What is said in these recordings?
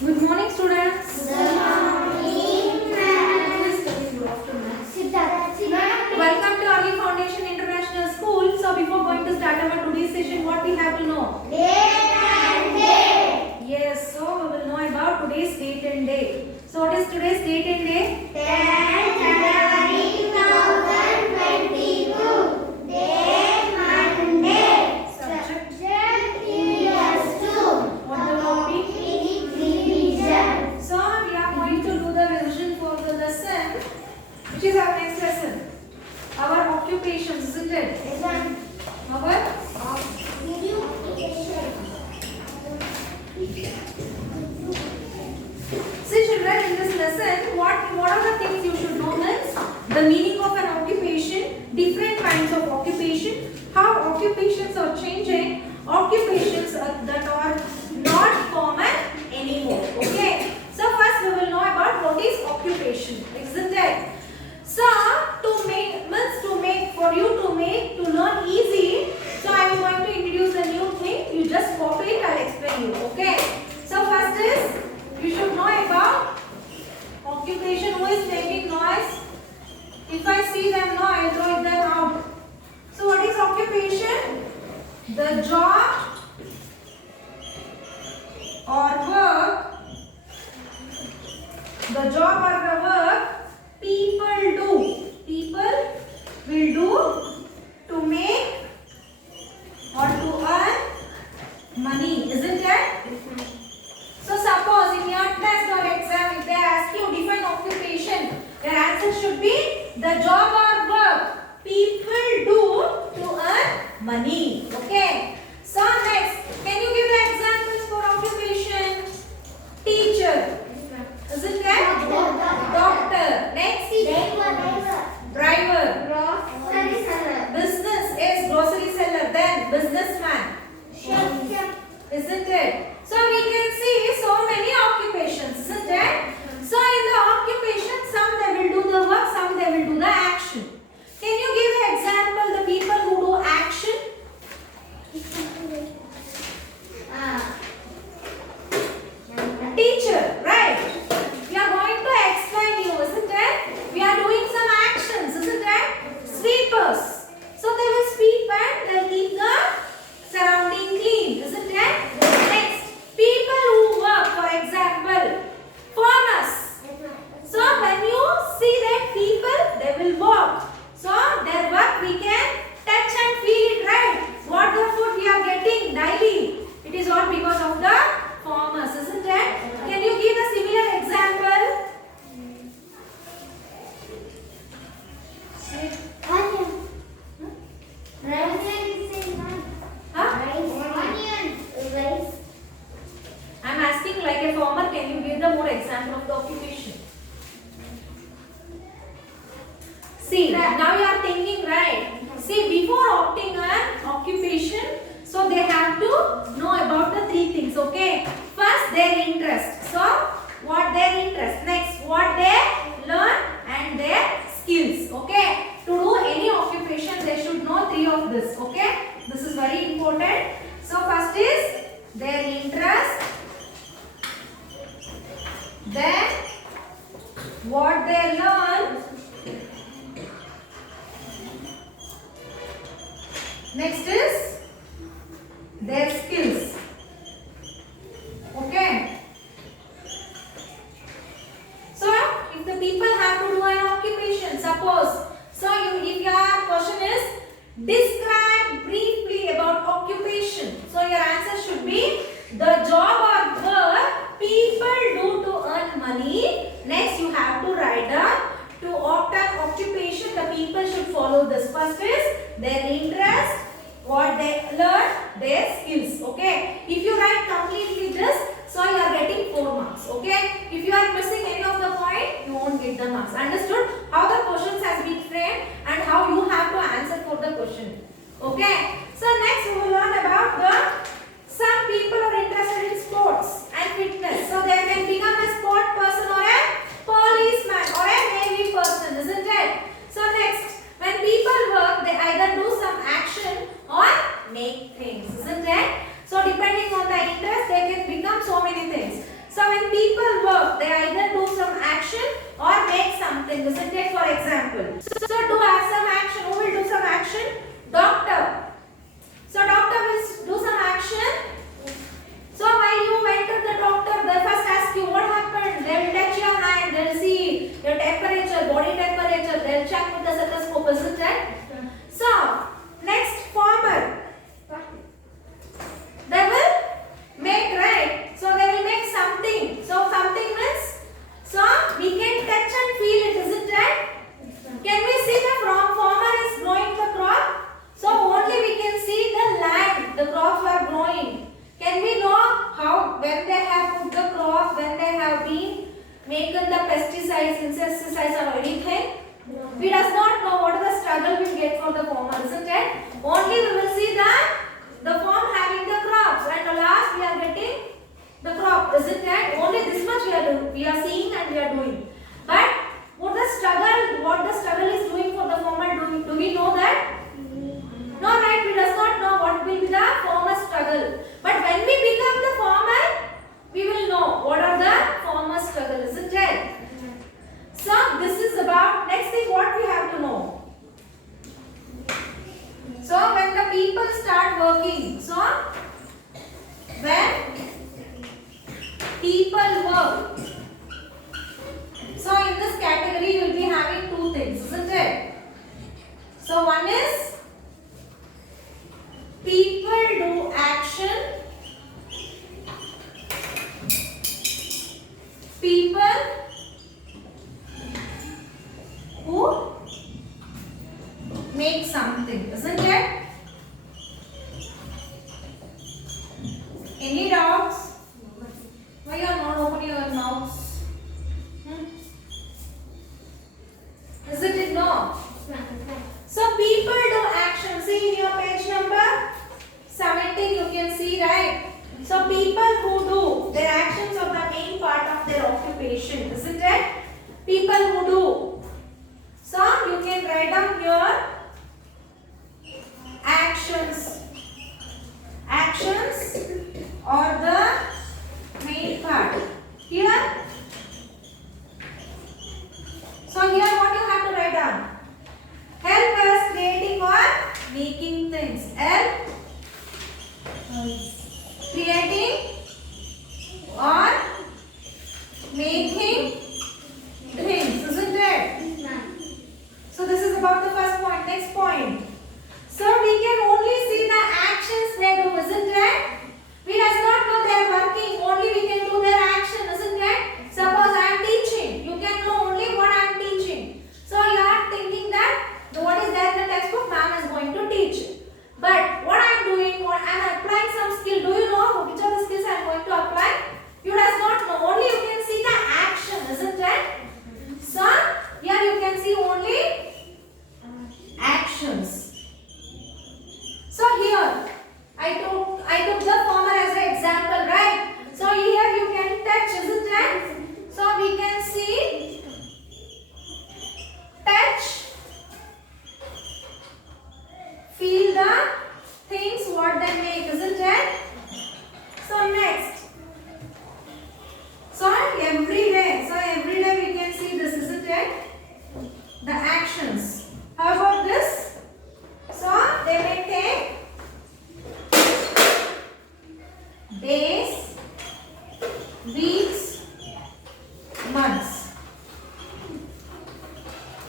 Good morning, students. Good morning, ma'am. Welcome to Early Foundation International School. So, before going to start our today's session, what we have to know? Date and day. Yes, so we will know about today's date and day. So, what is today's date and day? 10 January 2022. Day Monday. Subject. Subject ES2. What the topic? Revision. So, we are going to do the revision for the lesson, which is our next lesson. Our occupations, isn't it? Our See children, in this lesson, what are the things you should know means the meaning of an occupation, different kinds of occupation, how occupations are changing, occupations that are not common anymore. Okay. So first we will know about what is occupation, isn't it? So to learn easy, so I am going to introduce a new thing. You just copy it, I'll explain you. Okay. So first is you should know about occupation. Who is making noise? If I see them now, I'll throw them out. So what is occupation? The job or work. The job or the work people do. People will do to make or to earn money, isn't it? So suppose in your test or exam, if they ask you define occupation, your answer should be the job or work people do to earn money. Okay. So next, can you give the examples for occupation? Teacher, isn't it? Doctor. Next, driver. Business is grocery seller. Then businessman, isn't it? So we can see so many occupations, isn't it? So in the occupation, some they will do the work, some they will do the action. Can you give the example, the people who do action? Teacher, right? We are going to explain you, isn't it? We are doing some actions, isn't it? Sweepers. So they will sweep and they will keep the surrounding clean, isn't it? Next, people who work, for example, farmers. So when you see that people, they will walk. So their work we can touch and feel it, right? What the food we are getting daily, it is all because of the farmers, isn't it? Can you give a similar example? I am asking like a farmer, can you give the more example of the occupation? See, now you are thinking, right? See, before opting an occupation, so they have to know about the three things, okay? First, their interest. So, what their interest? Next, what they learn and their skills, okay? To do any occupation, they should know three of this, okay? This is very important. So, first is their interest. Then, what they learn. Next is their skills. Okay. So, if the people have to do an occupation, suppose, so if your question is describe briefly about occupation. So, your answer should be the job or work people do to earn money. Next, you have to write down to opt an occupation. The people should follow this. First is their interest, what they learn, their skills. Okay. If you write completely this, so you are getting 4 marks. Okay. If you are missing any of the point, you won't get the marks. Understood? How the questions has been framed and how you have to answer for the question. Okay. So next we will learn about some people are interested in sports and fitness. So they can become a sport person or something, isn't it? For example, so do have some action. Who will do some action? Doctor. So doctor will do some action. So while you went to the doctor, they first ask you what happened. They will touch your hand. They will see your temperature, body temperature. They will check with the stethoscope, isn't it? So next, farmer. They will make, right? So they will make something. So something means, so we can touch and feel it, isn't it? Can we see the farmer is growing the crop? So only we can see the land, the crops are growing. Can we know how, when they have put the crop, when they have been making the pesticides, insecticides or anything? We does not know what the struggle we get for the farmer, isn't it? Only we will see the farm having the crops, and the last we are getting the crop, isn't it? Only this much we are seeing and we are doing. But what the struggle is doing for the farmer, do we know that? No, right? We does not know what will be the farmer's struggle. But when we become the farmer, we will know what are the farmer's struggle, isn't it? So this is about, next thing what we have to know. So when the people start working, so when people work, so in this category you will be having two things, isn't it? So one is people do action, people who make something, isn't it? Any doubts? Why you are not opening your mouths? Isn't it no? So people do action. See in your page number 17 you can see, right? So people who do their actions are the main part of their occupation, isn't it? People who do. So you can write down your actions. Actions are the main part. Here. So here what you have to write down? Help us creating or making things. Help creating or making things, isn't it? So this is about the first point. Next point. So we can only see the actions they do, isn't it? We does not know they are working. Only we can do their action, isn't it? Suppose I am teaching. You can know only what I am teaching. So you are thinking that what is there in the textbook, ma'am is going to teach. But what I am doing, I am applying some skill. Do you know which are the skills I am going to apply? You does not know. Only you can see the action, isn't it? So here you can see only actions. So here I took the farmer as an example, right? So here you can touch, isn't it? So we can see touch, feel the things what they make, isn't it? So next, so every day we can see this, isn't it? The actions. How about this? So they may take days, weeks, months.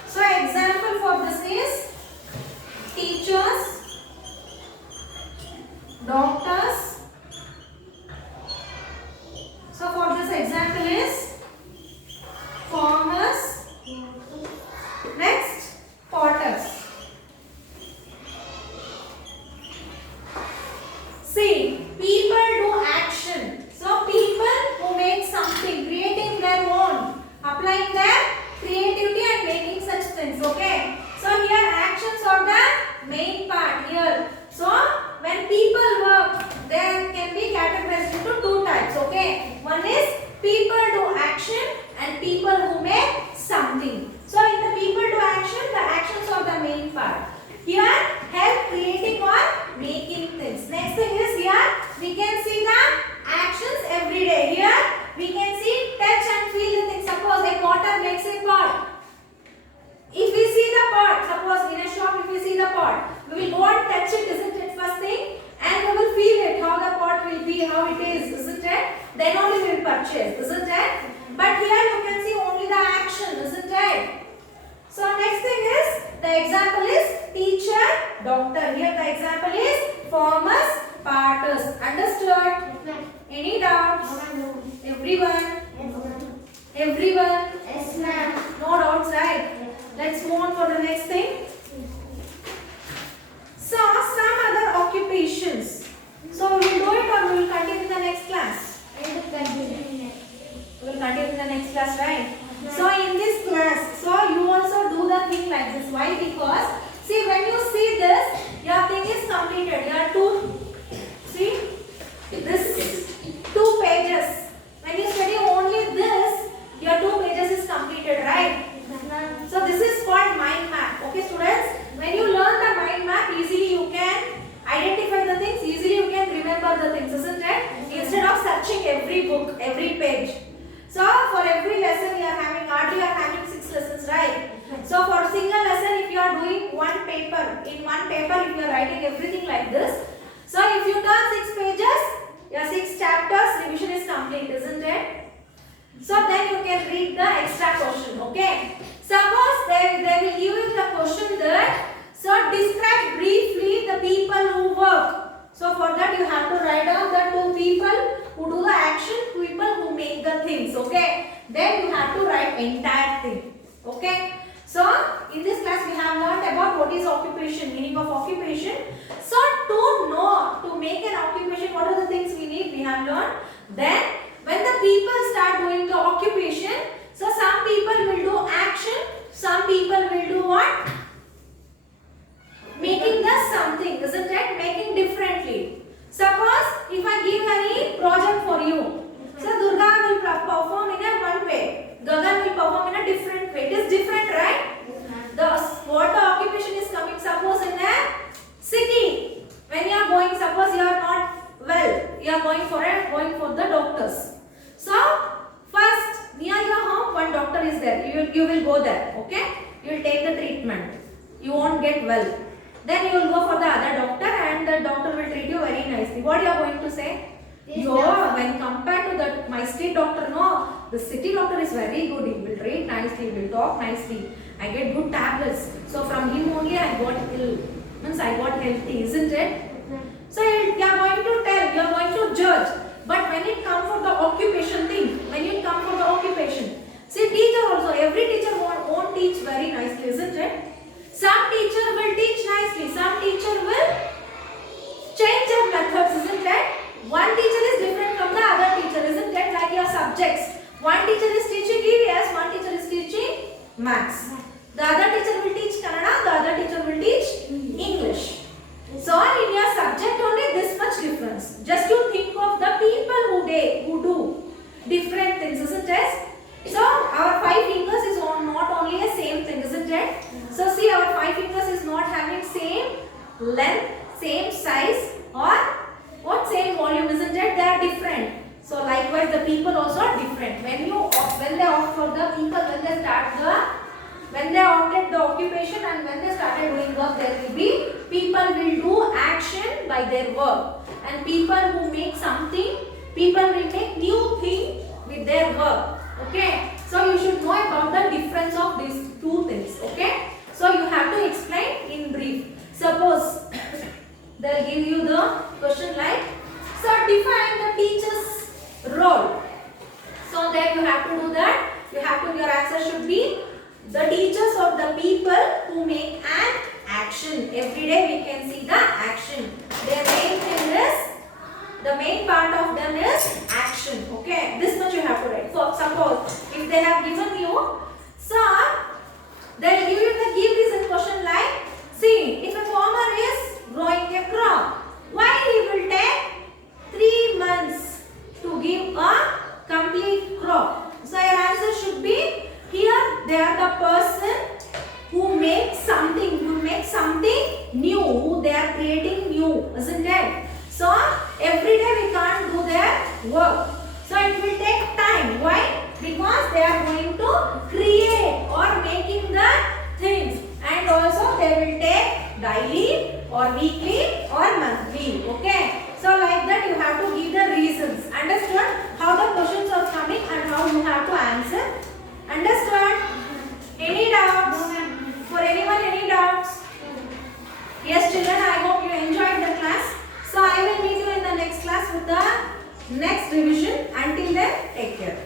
So example for this is teachers, doctors. So for this example is farmers. Next, potters. See, people do action. So people who make purchase, isn't it? But here you can see only the action, isn't it? So next thing is, the example is teacher, doctor. Here the example is farmers, potters. Understood? Any doubts? Everyone? Everyone? Yes, ma'am. No doubts, right? Let's move on for the next thing. So some other occupations. So we will do it or we will continue in the next class? We will continue in the next class, right? So in this class, so you also do the thing like this. Why? Because see, when you see this, your thing is completed. Your see this 2 pages. When you study only this, your 2 pages is completed, right? So this is called mind map. Okay, students. When you learn the mind map, easily you can identify the things. Easily you can remember the things, isn't it? Instead of searching every book, every page. So for every lesson we are having, hardly we are having 6 lessons, right? So for a single lesson, if you are doing one paper, in one paper if you are writing everything like this, so if you turn 6 pages, your 6 chapters revision is complete, isn't it? So then you can read the extra question, okay? Suppose they will give you the question that, so describe briefly the people who work. So for that you have to write down the 2 people who do the action, people who make the things, okay? Then you have to write entire thing, okay? So in this class we have learned about what is occupation, meaning of occupation. So to know, to make an occupation, what are the things we need, we have learned. Then when the people start doing the occupation, so some people will do action, some people will do what? Making the something, isn't it? Making differently. Suppose if I give any project for you, so Durga will perform in a one way, Gagan will perform in a different way. It is different, right? What the occupation is coming, suppose in a city, when you are going, suppose you are not well, you are going for the doctors. So first near your home one doctor is there. You will go there, okay? You will take the treatment. You won't get well. Then you will go for the other doctor and the doctor will treat you very nicely. What you are going to say? When compared to my state doctor, no, the city doctor is very good. He will treat nicely, he will talk nicely. I get good tablets. So from him only I got ill. Means I got healthy, isn't it? So you are going to tell, you are going to judge. But when it comes for the occupation thing, when it comes for the occupation, see teacher also, every teacher won't teach very nicely, isn't it? Some teacher will teach nicely, some teacher will change their methods, isn't it? One teacher is different from the other teacher, isn't it? Like your subjects. One teacher is teaching EVS, one teacher is teaching Maths. The other teacher will teach Kannada, the other teacher will teach English. So in your subject only this much difference. Just you think of the people who do different things, isn't it? So our 5 fingers is not only a same thing, isn't it? So see, our 5 fingers is not having same length, same size or what same volume, isn't it? They are different. So likewise the people also are different. When they opt for the people, when they opted the occupation and when they started doing work, there will be people will do action by their work, and people who make something, people will make new thing with their work. Okay, so you should know about the difference of these 2 things. Okay, so you have to explain in brief. Suppose they'll give you the question like, so define the teacher's role. So then you have to do that. Your answer should be the teachers or the people who make an action. Every day we can see the action. Their main thing is, the main part of them is action. Okay, this much you have to write. For suppose if they have given you, so they will give you the give reason question like, see, if a farmer is growing a crop, why he will take 3 months to give a complete crop? So your answer should be, here they are the person who makes something, new, who they are creating new, isn't it? So every day we can't do their work. So it will take time. Why? Because they are going to create or making the things, and also they will take daily or weekly or monthly. Okay. So like that you have to give the reasons. Understood? How the questions are coming and how you have to answer. Understood? Any doubts? For anyone, any doubts? Yes children, I hope you enjoyed the class. So I will meet you in the next class with the next revision. Until then, take care.